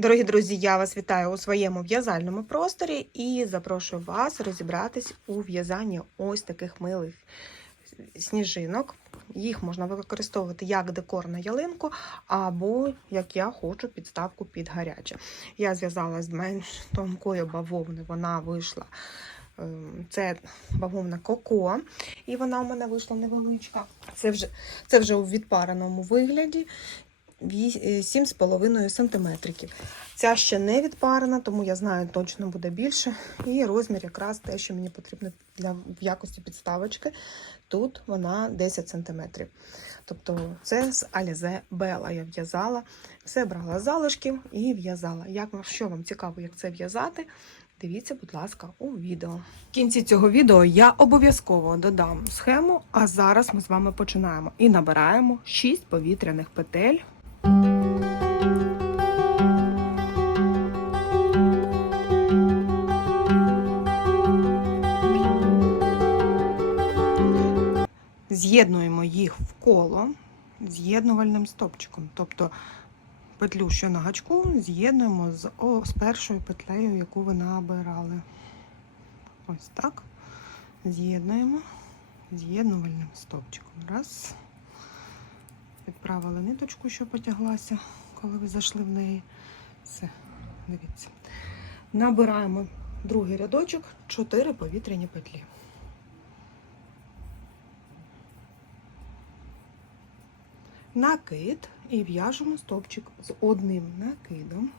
Дорогі друзі, я вас вітаю у своєму в'язальному просторі і запрошую вас розібратись у в'язанні ось таких милих сніжинок. Їх можна використовувати як декор на ялинку, або, як я хочу, підставку під гаряче. Я зв'язала з менш тонкої бавовни, вона вийшла. ем, Це бавовна коко, і вона у мене вийшла невеличка. Це вже, це вже у відпареному вигляді. Вісь- е, 7,5 см. Ця ще не відпарена, тому я знаю, точно буде більше. І розмір якраз те, що мені потрібно для якості підставочки. Тут вона 10 см. Тобто це з Alize Bella я в'язала. Все брала з залишків і в'язала. Як що вам цікаво, як це в'язати? Дивіться, будь ласка, у відео. В кінці цього відео я обов'язково додам схему, а зараз ми з вами починаємо і набираємо 6 повітряних петель. З'єднуємо їх в коло з'єднувальним стопчиком. Тобто петлю, що на гачку, з'єднуємо з, з першою петлею, яку ви набирали. Ось так. З'єднуємо з'єднувальним стопчиком. Раз. Відправили ниточку, що потяглася, коли ви зайшли в неї. Все, дивіться. Набираємо другий рядочок, 4 повітряні петлі. Накид і в'яжемо стовпчик з одним накидом.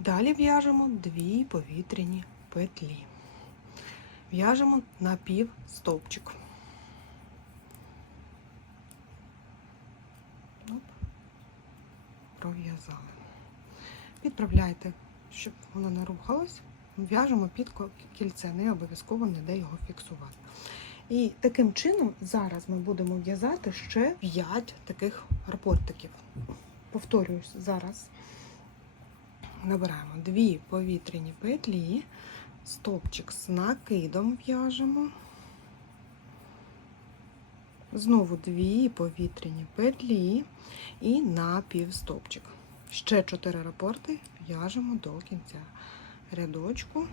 Далі в'яжемо дві повітряні петлі. В'яжемо напів стовпчик. Оп. Пров'язали. Підправляйте, щоб воно не рухалось. В'яжемо під кільце, не обов'язково ніде його фіксувати. І таким чином зараз ми будемо в'язати ще 5 таких рапортиків. Повторююсь, зараз набираємо дві повітряні петлі, стопчик з накидом в'яжемо. Знову дві повітряні петлі і напівстопчик. Ще 4 рапорти в'яжемо до кінця рядочку.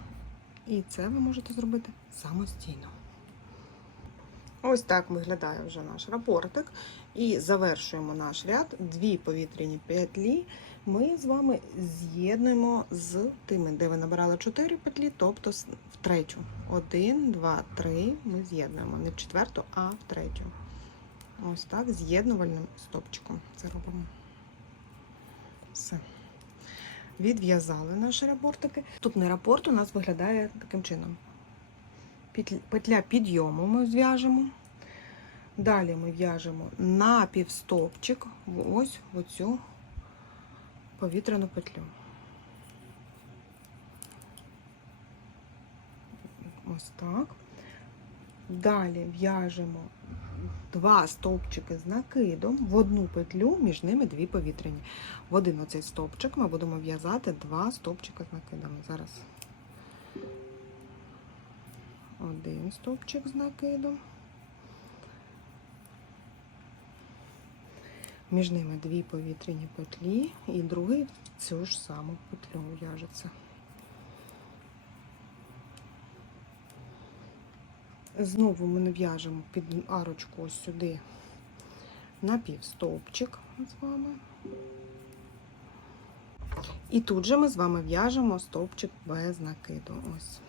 І це ви можете зробити самостійно. Ось так виглядає вже наш рапортик. І завершуємо наш ряд. Дві повітряні петлі ми з вами з'єднуємо з тими, де ви набирали 4 петлі, тобто в третю. Один, два, три. Ми з'єднуємо не в четверту, а в третю. Ось так, з'єднувальним стопчиком це робимо. Все. Відв'язали наші рапортики. Наступний рапорт у нас виглядає таким чином. Петля підйому ми зв'яжемо. Далі ми в'яжемо напівстопчик в ось оцю повітряну петлю. Ось так. Далі в'яжемо два стовпчики з накидом в одну петлю, між ними дві повітряні. В один оцей стовпчик ми будемо в'язати два стовпчика з накидами. Зараз один стовпчик з накидом. Між ними дві повітряні петлі і другий цю ж саму петлю в'яжеться. Знову ми в'яжемо під арочку ось сюди напівстовпчик з вами. І тут же ми з вами в'яжемо стовпчик без накиду. Ось.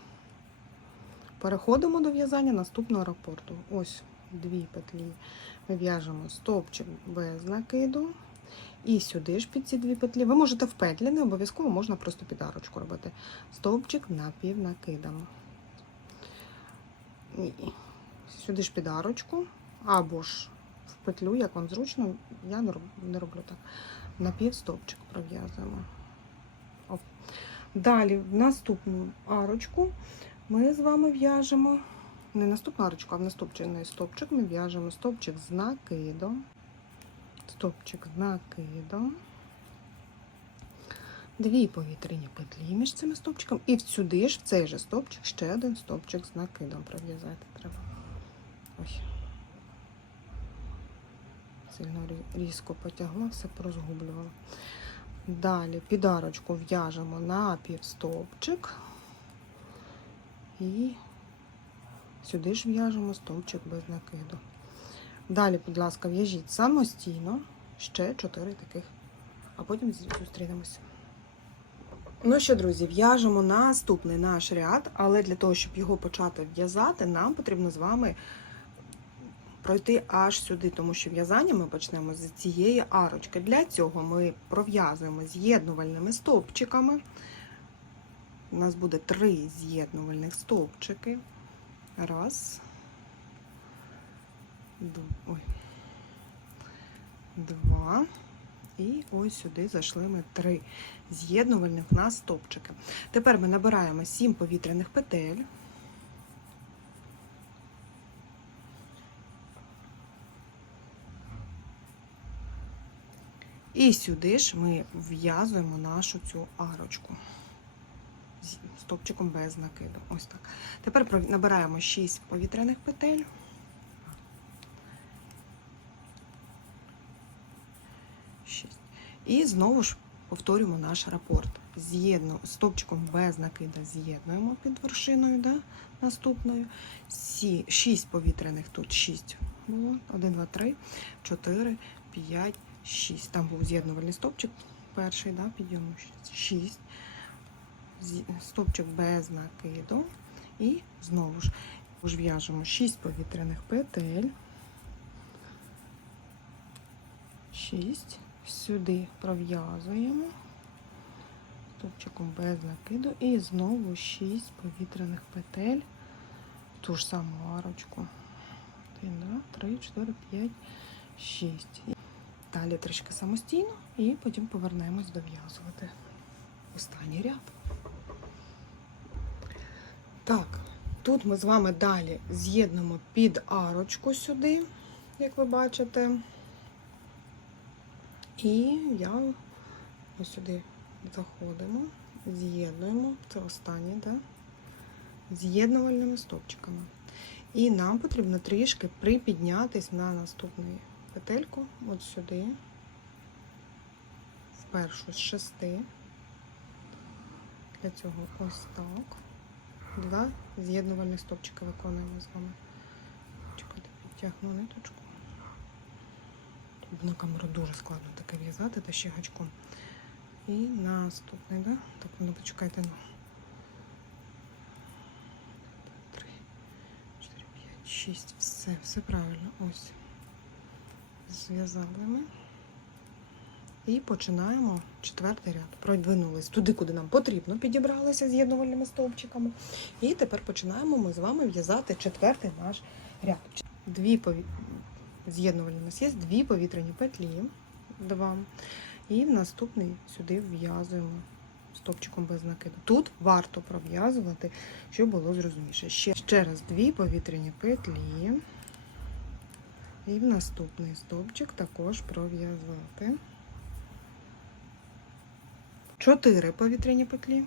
Переходимо до в'язання наступного рапорту. Ось дві петлі. Ми в'яжемо стовпчик без накиду. І сюди ж під ці дві петлі. Ви можете в петлі, не обов'язково можна просто під арочку робити. Стовпчик напівнакидом. І Сюди ж під арочку, або ж в петлю, як вам зручно, я не роб- не роблю так. Напівстовпчик пров'язуємо. Далі в наступну арочку ми з вами в'яжемо не наступну арочку, а в наступний стовпчик ми в'яжемо стовпчик з накидом, стовпчик з накидом, дві повітряні петлі між цими стовпчиками, і сюди ж в цей же стовпчик ще один стовпчик з накидом пров'язати треба. Ось. сильно різко потягла, все порозгублювала. Далі під арочку в'яжемо на півстовпчик і сюди ж в'яжемо стовпчик без накиду. Далі, будь ласка, в'яжіть самостійно ще 4 таких, а потім зустрінемося. Ну що, друзі, в'яжемо наступний наш ряд, але для того, щоб його почати в'язати, нам потрібно з вами пройти аж сюди, тому що в'язання ми почнемо з цієї арочки. Для цього ми пров'язуємо з'єднувальними стовпчиками. У нас буде три з'єднувальних стовпчики. Раз. Ой. Два. І ось сюди зайшли ми три з'єднувальних у нас стовпчики. Тепер ми набираємо 7 повітряних петель. І сюди ж ми в'язуємо нашу цю арочку з стовпчиком без накиду. Ось так. Тепер набираємо 6 повітряних петель. І знову ж повторюємо наш рапорт. З'єдну стовпчиком без накида з'єднуємо під вершиною да, наступною. Сі, 6 повітряних тут 6 було. 1, 2, 3, 4, 5, 6. Там був з'єднувальний стовпчик перший, да, підйому 6. Стовпчик без накиду. І знову ж в'яжемо 6 повітряних петель. 6. Сюди пров'язуємо стовпчиком без накиду і знову 6 повітряних петель. Ту ж саму арочку. 1, 2, 3, 4, 5, 6. Далі трішки самостійно і потім повернемось дов'язувати останній ряд. Так, тут ми з вами далі з'єднуємо під арочку сюди, як ви бачите. І я ось сюди заходимо, з'єднуємо, це останнє, да? з'єднувальними стовпчиками. І нам потрібно трішки припіднятись на наступну петельку, от сюди, в з шести. Для цього ось так. Два з'єднувальних стовпчика виконуємо з вами. Чекайте, підтягну ниточку. На камеру дуже складно таке в'язати та ще гачком. І наступний, да? Так, ну почекайте. Ну. Три, чотири, п'ять, шість. Все, все правильно. Ось. Зв'язали ми. І починаємо четвертий ряд. Продвинулись туди, куди нам потрібно, підібралися з'єднувальними стовпчиками. І тепер починаємо ми з вами в'язати четвертий наш ряд. Дві пові... з'єднувальні нас є дві повітряні петлі, два. І в наступний сюди вв'язуємо стовпчиком без накиду. Тут варто пров'язувати, щоб було зрозуміше. Ще, ще раз дві повітряні петлі. І в наступний стовпчик також пров'язати. Чотири повітряні петлі.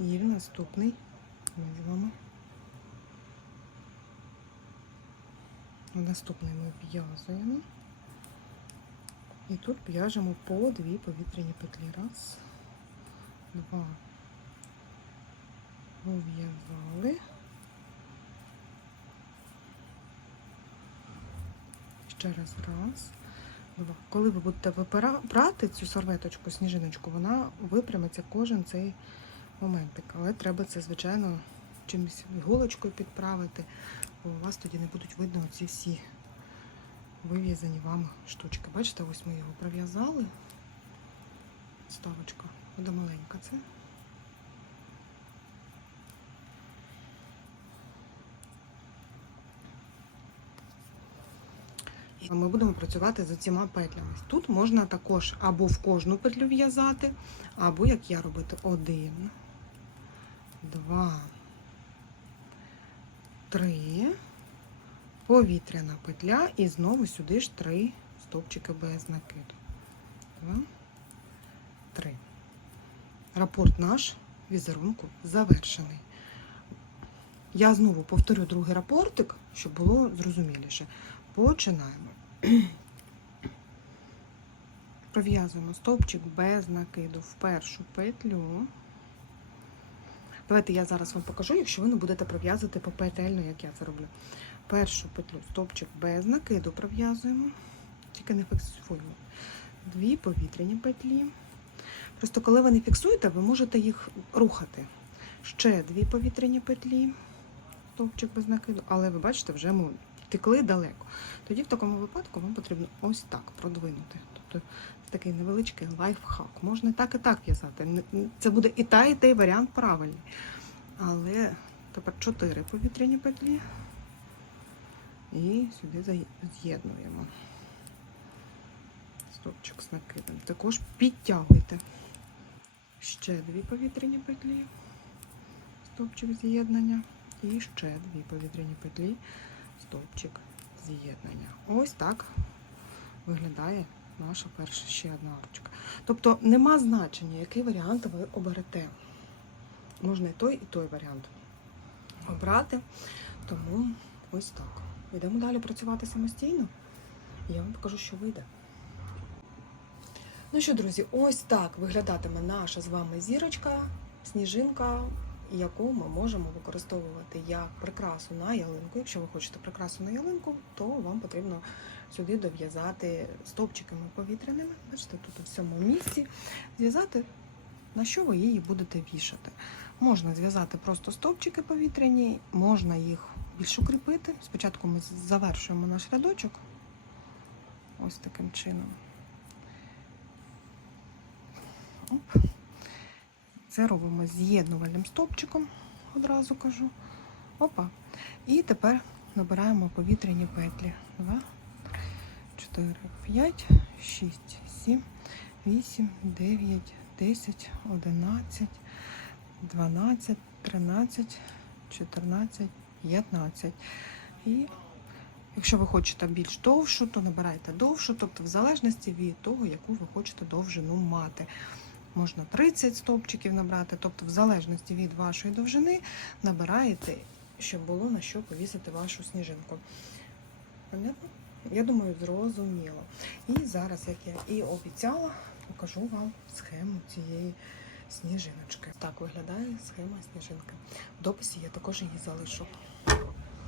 І наступний ми з вами. Наступний ми в'язуємо. І тут в'яжемо по дві повітряні петлі. Раз, два. Пов'язали. Ще раз, раз. Коли ви будете випира- цю серветочку, сніжиночку, вона випрямиться кожен цей моментик. Але треба це, звичайно, чимось іголочкою підправити, бо у вас тоді не будуть видно ці всі вив'язані вам штучки. Бачите, ось ми його пров'язали. Ставочка, буде маленька це. Ми будемо працювати з цими петлями. Тут можна також або в кожну петлю в'язати, або, як я робити, один, два, три, повітряна петля і знову сюди ж три стовпчики без накиду. Два, три. Рапорт наш візерунку завершений. Я знову повторю другий рапортик, щоб було зрозуміліше. Починаємо. Пров'язуємо стовпчик без накиду в першу петлю. Давайте я зараз вам покажу, якщо ви не будете пров'язувати попетельно, як я це роблю. Першу петлю стовпчик без накиду пров'язуємо, тільки не фіксуємо. Дві повітряні петлі. Просто коли ви не фіксуєте, ви можете їх рухати. Ще дві повітряні петлі, стовпчик без накиду, але ви бачите, вже ми втекли далеко. Тоді в такому випадку вам потрібно ось так продвинути. Тобто такий невеличкий лайфхак. Можна так і так в'язати. Це буде і та, і той варіант правильний. Але тепер чотири повітряні петлі. І сюди з'єднуємо стовпчик з накидом. Також підтягуйте ще дві повітряні петлі, стовпчик з'єднання, і ще дві повітряні петлі, стовпчик з'єднання. Ось так виглядає наша перша ще одна арочка. Тобто нема значення, який варіант ви оберете. Можна і той, і той варіант обрати. Тому ось так. Йдемо далі працювати самостійно. Я вам покажу, що вийде. Ну що, друзі, ось так виглядатиме наша з вами зірочка, сніжинка, яку ми можемо використовувати як прикрасу на ялинку. Якщо ви хочете прикрасу на ялинку, то вам потрібно сюди дов'язати стовпчиками повітряними. Бачите, тут у цьому місці зв'язати, на що ви її будете вішати. Можна зв'язати просто стовпчики повітряні, можна їх більш укріпити. Спочатку ми завершуємо наш рядочок ось таким чином. Оп. Це робимо з'єднувальним стовпчиком, одразу кажу. Опа. І тепер набираємо повітряні петлі. 2, 4, 5, 6, 7, 8, 9, 10, 11, 12, 13, 14, 15. І якщо ви хочете більш довшу, то набирайте довшу, тобто в залежності від того, яку ви хочете довжину мати. Можна 30 стовпчиків набрати, тобто в залежності від вашої довжини набираєте, щоб було на що повісити вашу сніжинку. Понятно? Я думаю, зрозуміло. І зараз, як я і обіцяла, покажу вам схему цієї сніжиночки. Так виглядає схема сніжинки. В дописі я також її залишу.